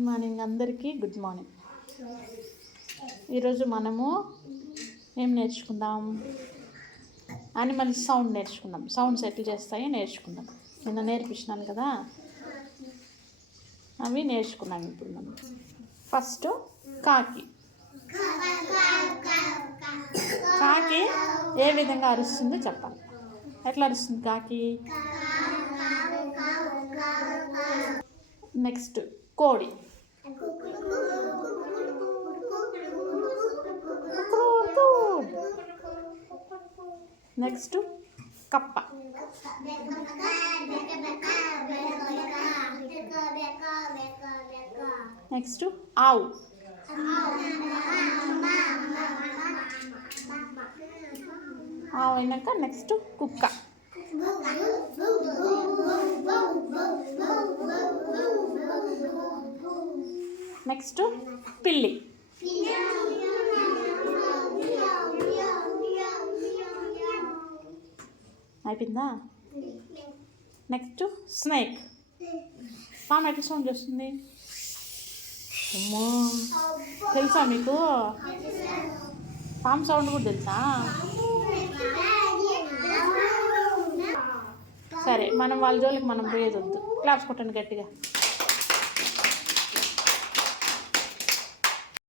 Good morning అందరికీ. Good morning ఈరోజు మనము ఏం నేర్చుకుందాం? యానిమల్ సౌండ్ నేర్చుకుందాం. సౌండ్స్ ఎట్లా చేస్తాయి నేర్చుకుందాం. నిన్న నేర్పించినాను కదా. అవి నేర్చుకున్నాం ఇప్పుడు మనం. ఫస్ట్ కాకి. కాకి ఏ విధంగా అరుస్తుందో చెప్పాలి. ఎట్లా అరుస్తుంది కాకి? నెక్స్ట్ కోడి. ನೆಕ್ಸ್ಟು ಕಪ್ಪ ನೆಕ್ಸ್ಟು ಆವು ಆವು ಏನಕ್ಕ? ನೆಕ್ಸ್ಟು ಕುಕ್ಕ. నెక్స్ట్ పిల్లి. అయిపోయిందా? నెక్స్ట్ స్నేక్ పాము ఎట్లా సౌండ్ చేస్తుంది? అమ్మో. తెలుసా మీకు? పాము సౌండ్ కూడా తెలుసా? సరే మనం వాళ్ళ జోలికి మనం పోయేది వద్దు. క్లాప్స్ కొట్టండి గట్టిగా.